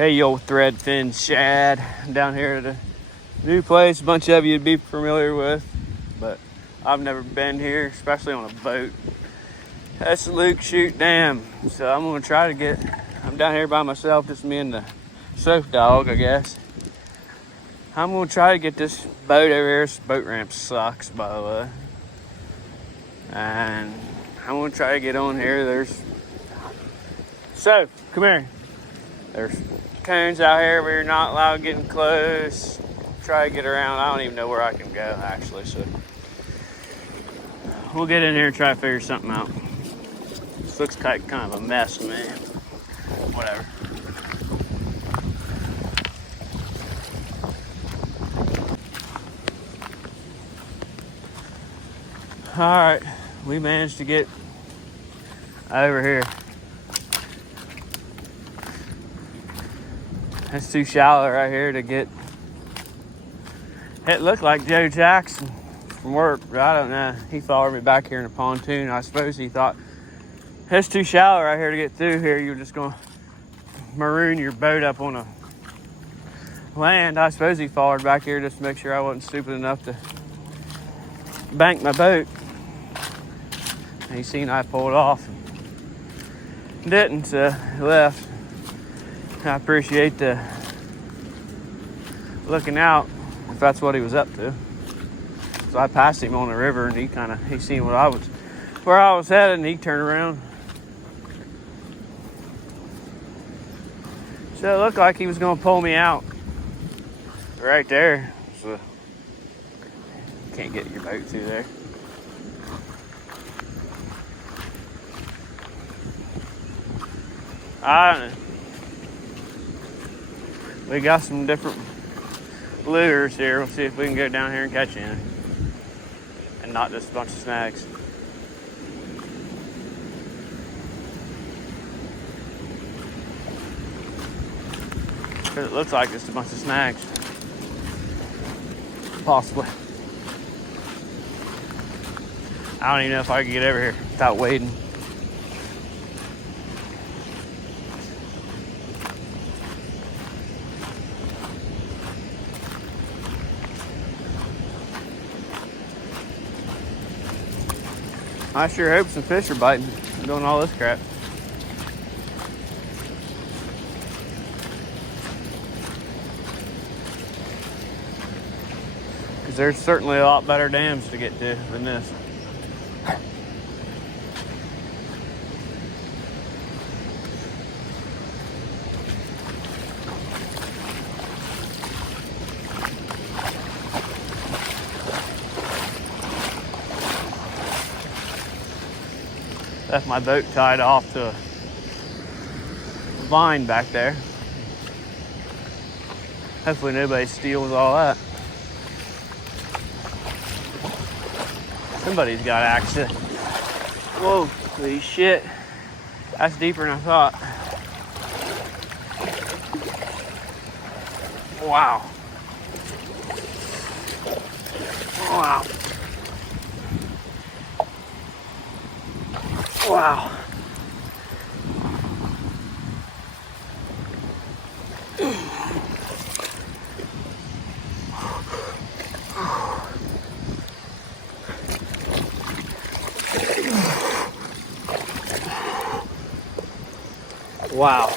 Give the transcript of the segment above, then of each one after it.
Hey, yo, threadfin shad. I'm down here at a new place a bunch of you'd be familiar with, but I've never been here, especially on a boat. That's the Chute Dam. So I'm gonna try to I'm down here by myself, just me and the surf dog, I guess. I'm gonna try to get this boat over here. This boat ramp sucks, by the way. And I'm gonna try to get on here. Come here. There's cones out here where you're not allowed getting close. Try to get around. I don't even know where I can go, actually, so we'll get in here and try to figure something out. This looks kind of a mess to me. Whatever. All right, we managed to get over here. It's too shallow right here to get. It looked like Joe Jackson from work, but I don't know. He followed me back here in a pontoon. I suppose he thought it's too shallow right here to get through here. You're just gonna maroon your boat up on a land. I suppose he followed back here just to make sure I wasn't stupid enough to bank my boat. And he seen I pulled off and didn't, so he left. I appreciate the looking out, if that's what he was up to. So I passed him on the river, and he seen where I was headed, and he turned around. So it looked like he was gonna pull me out right there. So can't get your boat through there. I don't know. We got some different lures here. We'll see if we can go down here and catch any. And not just a bunch of snags. Because it looks like just a bunch of snags. Possibly. I don't even know if I could get over here without wading. I sure hope some fish are biting. I'm doing all this crap. Because there's certainly a lot better dams to get to than this. Left my boat tied off to a vine back there. Hopefully nobody steals all that. Somebody's got access. Whoa, holy shit. That's deeper than I thought. Wow. Wow. Wow. Wow.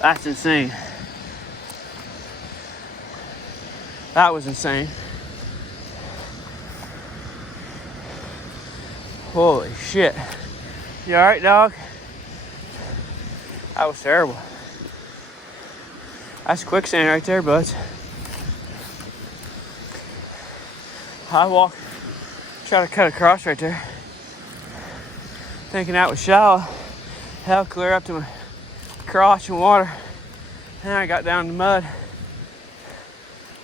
That's insane. That was insane. Holy shit. You alright, dog? That was terrible. That's quicksand right there, buds. I try to cut across right there, thinking that was shallow. Hell, clear up to my crotch in water. And I got down in the mud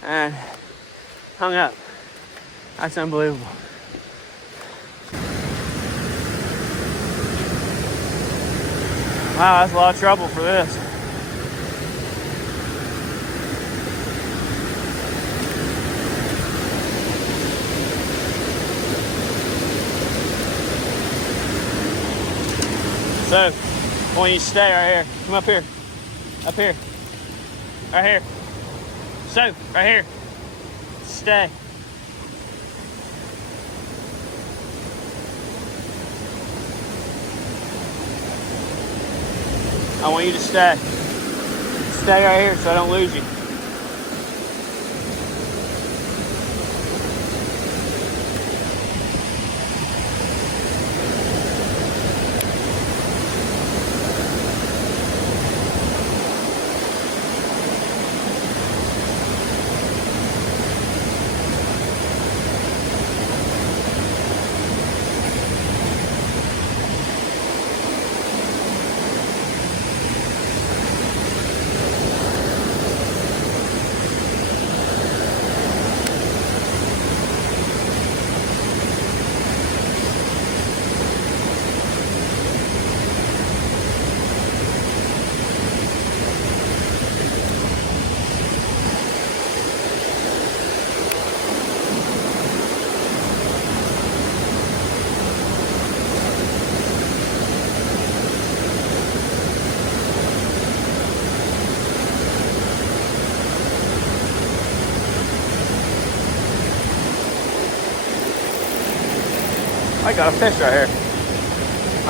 and hung up. That's unbelievable. Wow, that's a lot of trouble for this. So, I want you to stay right here. Come up here. Up here. Right here. So, right here. Stay. I want you to stay. Stay right here so I don't lose you. I got a fish right here.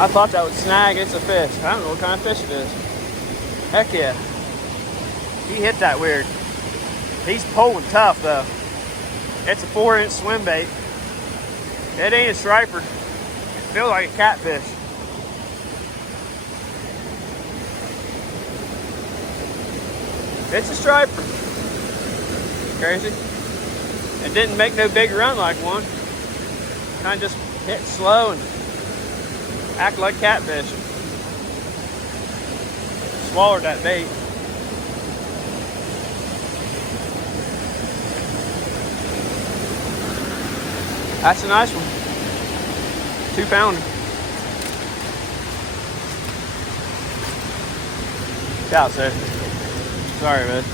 I thought that would snag. It's a fish. I don't know what kind of fish it is. Heck yeah. He hit that weird. He's pulling tough though. It's a 4-inch swim bait. It ain't a striper. It feels like a catfish. It's a striper. Crazy. It didn't make no big run like one. Kind of just hit slow and act like catfish. Swallowed that bait. That's a nice one. 2-pounder. Out, sir. Sorry, man.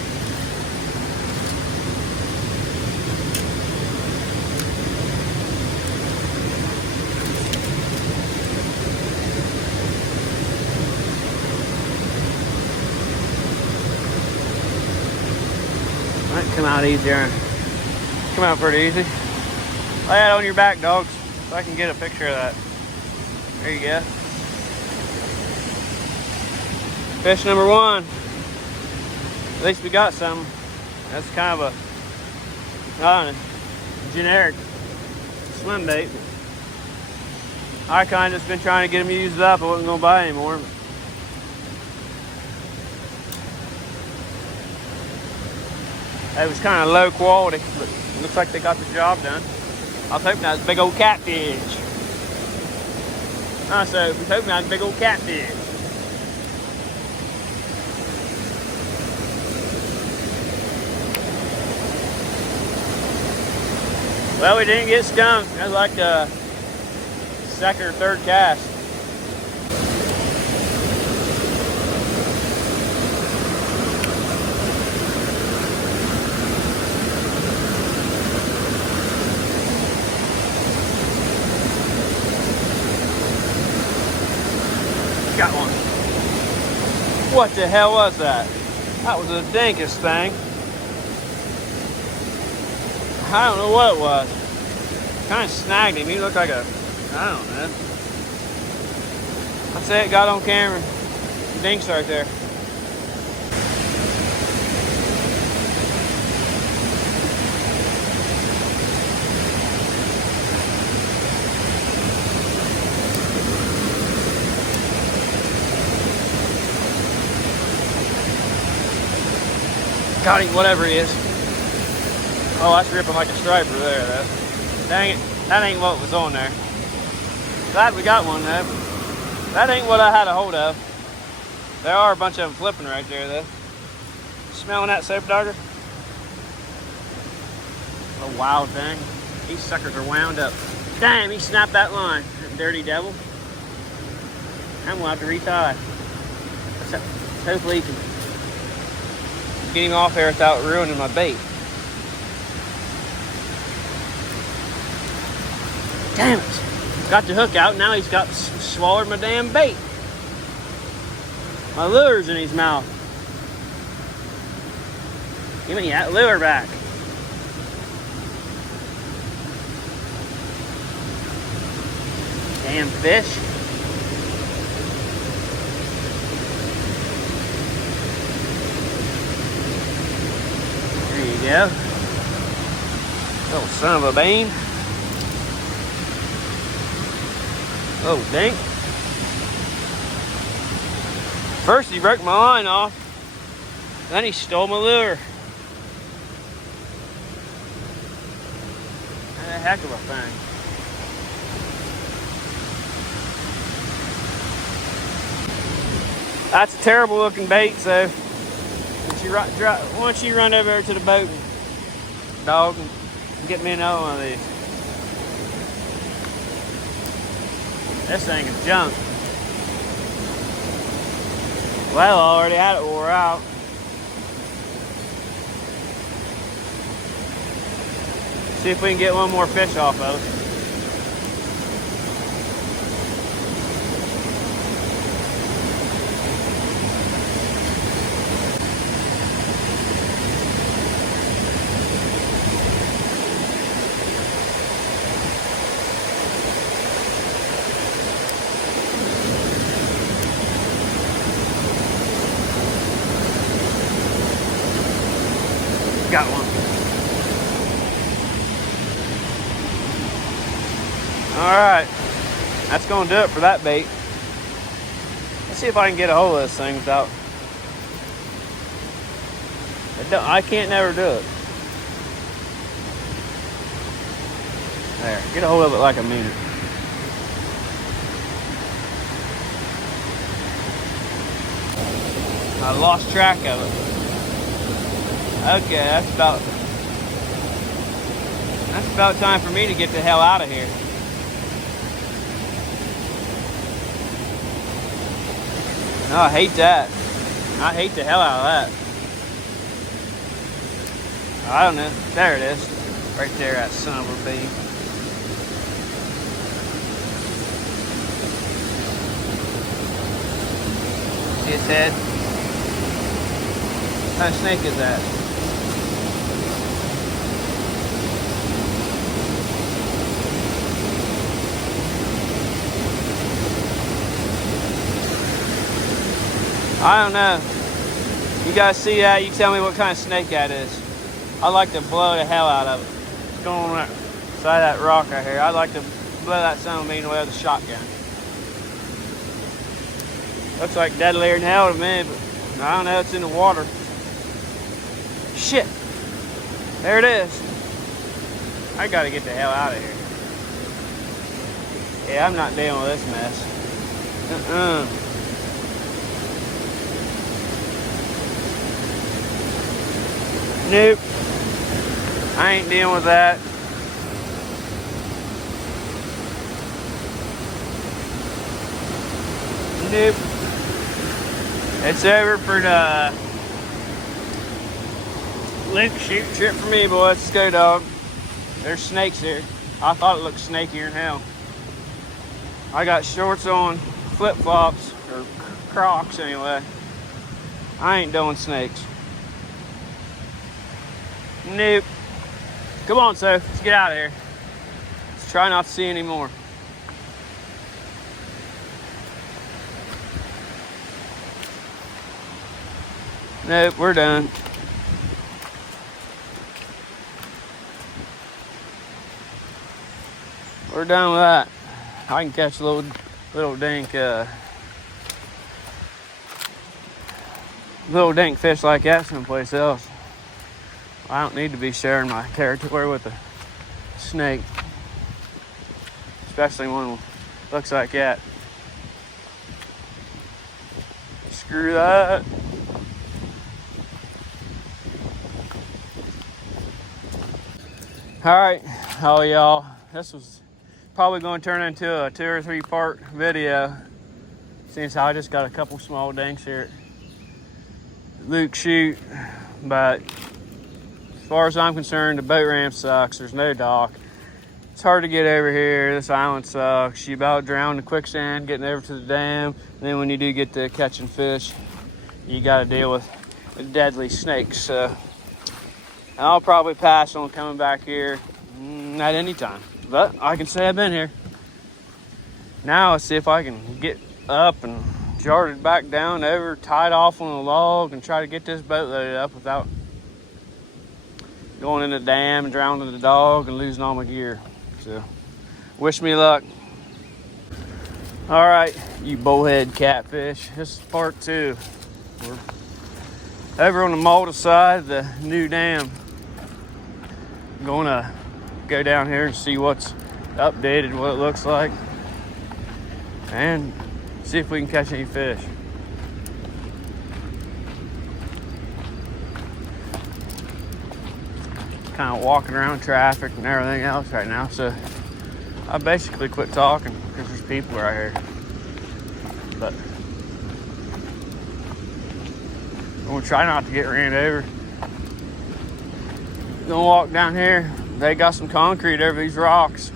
Might come out easier. Come out pretty easy. Lay that on your back, dogs, so I can get a picture of that. There you go. Fish number one. At least we got some. That's kind of a, I don't know, generic swim bait. I kind of just been trying to get them used up. I wasn't gonna buy anymore. It was kind of low quality, but it looks like they got the job done. I was hoping that was a big old catfish. So I was hoping that was a big old catfish. Well, we didn't get stung. That was like the second or third cast. Got one. What the hell was that? That was the dankest thing. I don't know what it was. Kind of snagged him. He looked like a, I don't know. I'd say it got on camera. Dink's right there. Got him, whatever he is. Oh, that's ripping like a striper there, though. Dang it, that ain't what was on there. Glad we got one, though. That ain't what I had a hold of. There are a bunch of them flipping right there, though. Smelling that soap dogger? A wild thing. These suckers are wound up. Damn, he snapped that line. That dirty devil. I'm gonna have to retie. Hopefully he can get him off there without ruining my bait. Damn it. Got the hook out, now he's got swallowed my damn bait. My lure's in his mouth. Give me that lure back. Damn fish. There you go. Little son of a bean. Oh, Dink. First he broke my line off. Then he stole my lure. That's a heck of a thing. That's a terrible looking bait, so once you run over to the boat, dog, and get me another one of these. This thing is junk. Well, I already had it wore out. See if we can get one more fish off of it. Got one. All right, that's gonna do it for that bait. Let's see if I can get a hold of this thing without. I can't never do it. There, get a hold of it like I mean it. I lost track of it. Okay, that's about time for me to get the hell out of here. No, I hate that. I hate the hell out of that. I don't know. There it is. Right there, that son of a bee. See its head? What kind of snake is that? I don't know. You guys see that? You tell me what kind of snake that is. I'd like to blow the hell out of it. It's going on that side of that rock right here. I'd like to blow that son of a bean away with a shotgun. Looks like deadlier than hell to me, but I don't know. It's in the water. Shit. There it is. I gotta get the hell out of here. Yeah, I'm not dealing with this mess. Nope. I ain't dealing with that. Nope. It's over for the Chute trip for me, boys. Let's go, dog. There's snakes here. I thought it looked snakier than hell. I got shorts on, flip-flops, or Crocs anyway. I ain't doing snakes. Nope. Come on, Soph. Let's get out of here. Let's try not to see any more. Nope, we're done. We're done with that. I can catch a little dink fish like that someplace else. I don't need to be sharing my territory with a snake, especially one that looks like that. Screw that. All right, all y'all, this was probably going to turn into a 2 or 3 part video, since I just got a couple small dinks here at Chute. But as far as I'm concerned, the boat ramp sucks. There's no dock. It's hard to get over here. This island sucks. You about drown in quicksand getting over to the dam. And then when you do get to catching fish, you got to deal with deadly snakes. So I'll probably pass on coming back here at any time. But I can say I've been here. Now let's see if I can get up and chart it back down over, tied off on a log, and try to get this boat loaded up without going in the dam and drowning the dog and losing all my gear. So wish me luck. All right, you bullhead catfish, this is part 2. We're over on the Malta side of the new dam. I'm gonna go down here and see what's updated, what it looks like, and see if we can catch any fish. Kind of walking around traffic and everything else right now, so I basically quit talking because there's people right here. But I'm gonna try not to get ran over. Gonna walk down here. They got some concrete over these rocks.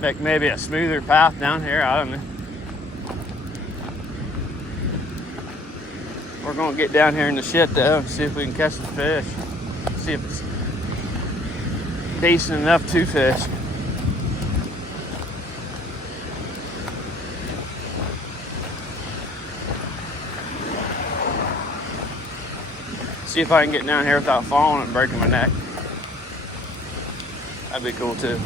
Make maybe a smoother path down here, I don't know. We're gonna get down here in the shit though and see if we can catch some fish. See if it's decent enough to fish. See if I can get down here without falling and breaking my neck. That'd be cool too.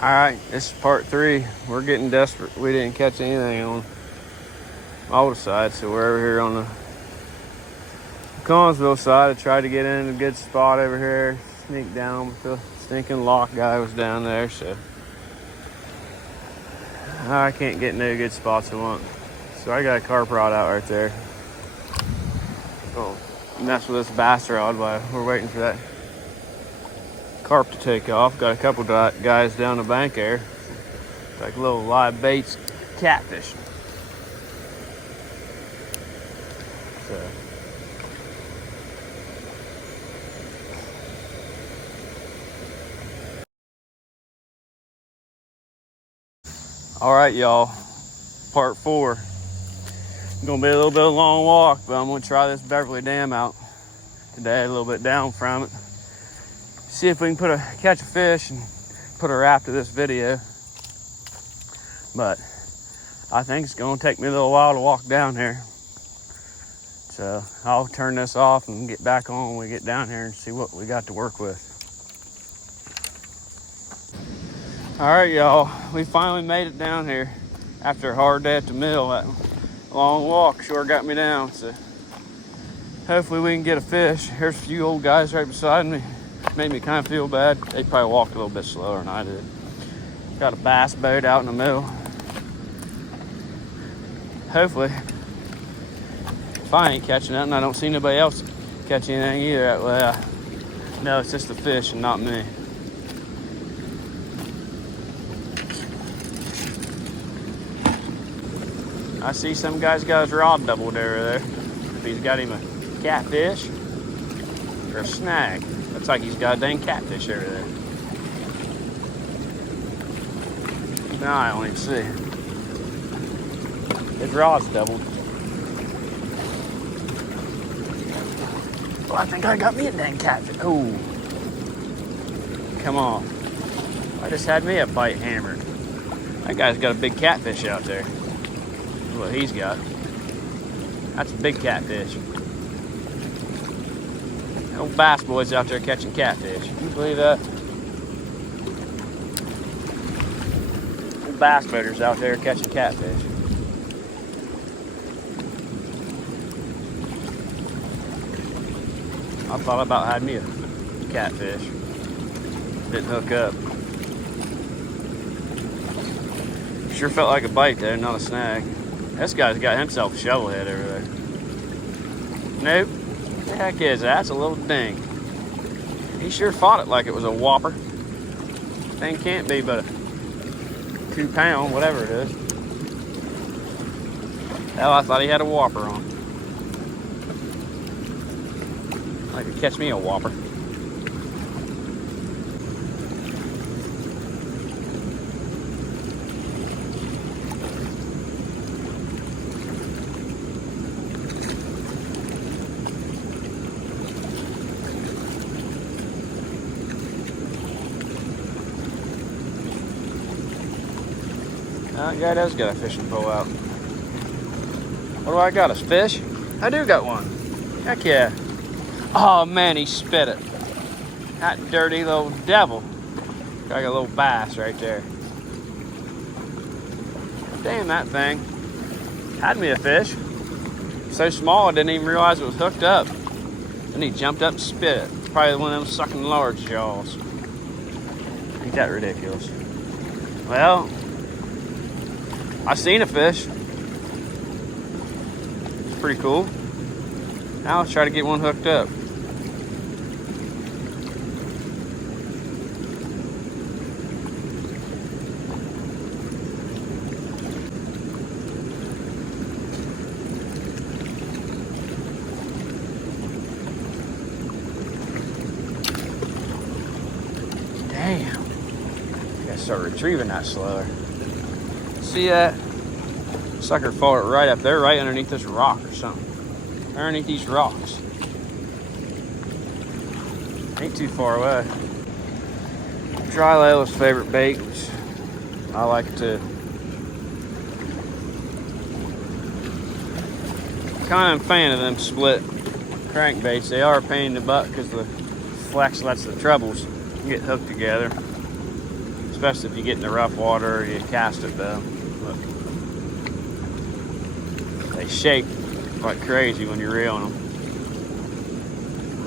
All right, this is part 3. We're getting desperate. We didn't catch anything on Malta side, so we're over here on the Consville side. I tried to get in a good spot over here, sneak down, but the stinking lock guy was down there, so I can't get no good spots I want. So I got a carp rod out right there. Oh, mess with this bass rod while we're waiting for that carp to take off. Got a couple guys down the bank there, like little live baits, catfish. So all right, y'all, part 4. Gonna be a little bit of a long walk, but I'm gonna try this Beverly Dam out today, a little bit down from it. See if we can catch a fish and put a wrap to this video. But I think it's gonna take me a little while to walk down here. So I'll turn this off and get back on when we get down here and see what we got to work with. All right, y'all, we finally made it down here after a hard day at the mill. That long walk sure got me down, so hopefully we can get a fish. Here's a few old guys right beside me. Made me kind of feel bad. They probably walked a little bit slower than I did. Got a bass boat out in the middle. Hopefully, if I ain't catching nothing, I don't see nobody else catch anything either. Well, no, it's just the fish and not me. I see some guy's got his rod doubled over there. If he's got him a catfish or a snag. Looks like he's got a dang catfish over there. No, I don't even see. His rod's doubled. Well, I think I got me a dang catfish. Oh, come on. I just had me a bite hammered. That guy's got a big catfish out there. That's what he's got. That's a big catfish. Old bass boys out there catching catfish. Can you believe that? Old bass boaters out there catching catfish. I thought about having me a catfish. Didn't hook up. Sure felt like a bite there, not a snag. This guy's got himself a shovel head over there. Nope. What the heck is that? That's a little dink. He sure fought it like it was a whopper. Thing can't be but a 2 pound, whatever it is. Hell, I thought he had a whopper on. I could catch me a whopper. That guy does got a fishing pole out. What do I got? A fish? I do got one. Heck yeah. Oh man, he spit it. That dirty little devil. Got a little bass right there. Damn, that thing had me a fish. So small I didn't even realize it was hooked up. Then he jumped up and spit it. Probably one of them sucking large jaws. Ain't that ridiculous? Well, I seen a fish. It's pretty cool. Now let's try to get one hooked up. Damn. Gotta start retrieving that slower. See that? Sucker fought it right up there, right underneath this rock or something. Underneath these rocks. Ain't too far away. Dry Layla's favorite bait, which I like it too. Kind of a fan of them split crankbaits. They are a pain in the butt because the flex lets the trebles get hooked together. Especially if you get in the rough water or you cast it though. Look. They shake like crazy when you're reeling them.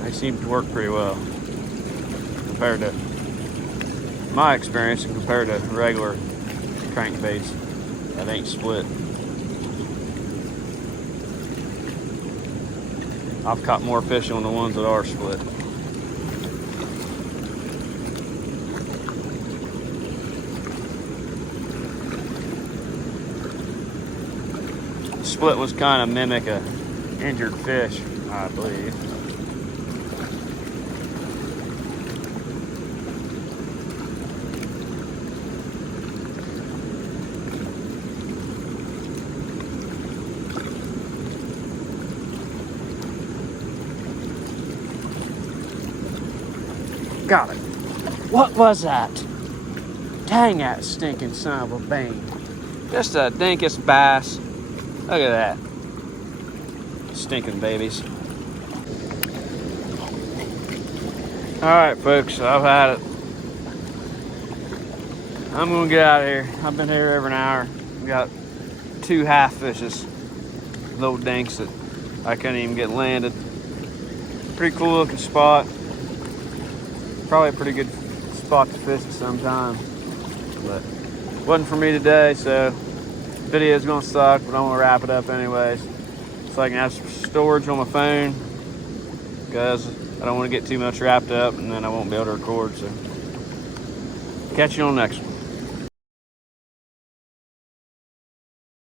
They seem to work pretty well compared to my experience and compared to regular crankbaits that ain't split. I've caught more fish on the ones that are split. Split was kind of mimic a injured fish, I believe. Got it. What was that? Dang, that stinking son of a bane. Just a dinkus bass. Look at that. Stinking babies. Alright folks, I've had it. I'm gonna get out of here. I've been here over an hour. We got 2 half fishes. Little dinks that I couldn't even get landed. Pretty cool looking spot. Probably a pretty good spot to fish at some time. But wasn't for me today, so video's gonna suck, but I'm gonna wrap it up anyways, so I can have some storage on my phone, because I don't want to get too much wrapped up and then I won't be able to record. So catch you on the next one.